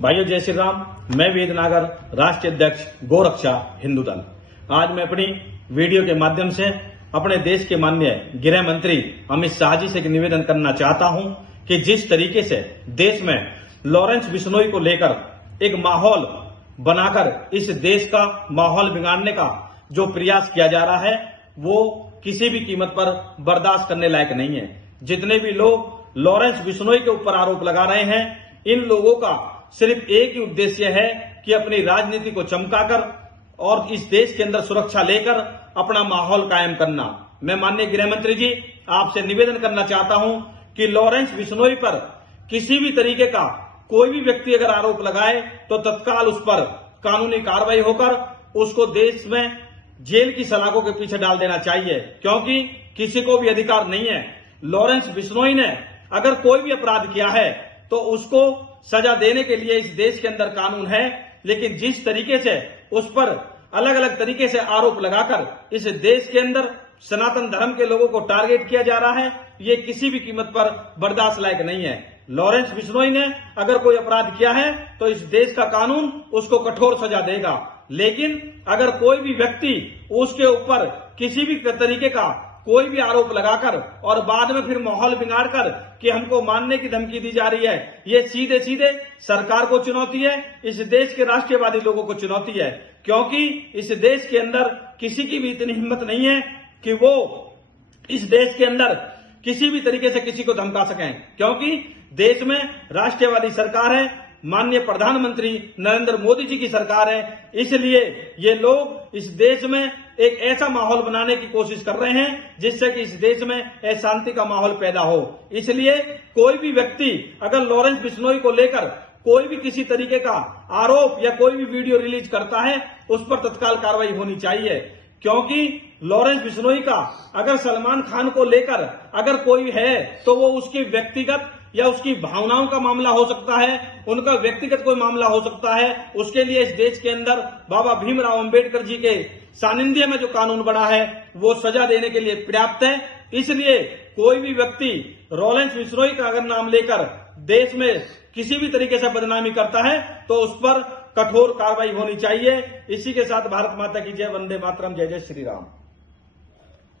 भाइयों जय श्री राम। मैं वेदनागर, राष्ट्रीय अध्यक्ष गोरक्षा हिंदू दल। आज मैं अपनी वीडियो के माध्यम से अपने देश के माननीय गृह मंत्री अमित शाह जी से निवेदन करना चाहता हूं कि जिस तरीके से देश में लॉरेंस बिश्नोई को लेकर एक माहौल बनाकर इस देश का माहौल बिगाड़ने का जो प्रयास किया जा रहा है वो किसी भी कीमत पर बर्दाश्त करने लायक नहीं है। जितने भी लोग लॉरेंस बिश्नोई के ऊपर आरोप लगा रहे हैं, इन लोगों का सिर्फ एक ही उद्देश्य है कि अपनी राजनीति को चमकाकर और इस देश के अंदर सुरक्षा लेकर अपना माहौल कायम करना। मैं माननीय गृह मंत्री जी आपसे निवेदन करना चाहता हूं कि लॉरेंस बिश्नोई पर किसी भी तरीके का कोई भी व्यक्ति अगर आरोप लगाए तो तत्काल उस पर कानूनी कार्रवाई होकर उसको देश में जेल की सलाखों के पीछे डाल देना चाहिए, क्योंकि किसी को भी अधिकार नहीं है। लॉरेंस बिश्नोई ने अगर कोई भी अपराध किया है तो उसको सजा देने के लिए इस देश के अंदर कानून है, लेकिन जिस तरीके से उस पर अलग अलग तरीके से आरोप लगाकर इस देश के अंदर सनातन धर्म के लोगों को टारगेट किया जा रहा है, ये किसी भी कीमत पर बर्दाश्त लायक नहीं है। लॉरेंस बिश्नोई ने अगर कोई अपराध किया है तो इस देश का कानून उसको कठोर सजा देगा, लेकिन अगर कोई भी व्यक्ति उसके ऊपर किसी भी तरीके का कोई भी आरोप लगाकर और बाद में फिर माहौल बिगाड़कर कि हमको मारने की धमकी दी जा रही है, ये सीधे सीधे सरकार को चुनौती है, इस देश के राष्ट्रवादी लोगों को चुनौती है, क्योंकि इस देश के अंदर किसी की भी इतनी हिम्मत नहीं है कि वो इस देश के अंदर किसी भी तरीके से किसी को धमका सकें, क्योंकि देश में राष्ट्रवादी सरकार है, माननीय प्रधानमंत्री नरेंद्र मोदी जी की सरकार है। इसलिए ये लोग इस देश में एक ऐसा माहौल बनाने की कोशिश कर रहे हैं जिससे कि इस देश में अशांति का माहौल पैदा हो। इसलिए कोई भी व्यक्ति अगर लॉरेंस बिश्नोई को लेकर कोई भी किसी तरीके का आरोप या कोई भी वीडियो रिलीज करता है उस पर तत्काल कार्रवाई होनी चाहिए, क्योंकि लॉरेंस बिश्नोई का अगर सलमान खान को लेकर अगर कोई है तो वो उसकी व्यक्तिगत या उसकी भावनाओं का मामला हो सकता है, उनका व्यक्तिगत कोई मामला हो सकता है। उसके लिए इस देश के अंदर बाबा भीमराव अंबेडकर जी के सानिध्य में जो कानून बना है वो सजा देने के लिए पर्याप्त है। इसलिए कोई भी व्यक्ति लॉरेंस बिश्नोई का अगर नाम लेकर देश में किसी भी तरीके से बदनामी करता है तो उस पर कठोर कार्रवाई होनी चाहिए। इसी के साथ भारत माता की जय, वंदे मातरम, जय जय श्री राम।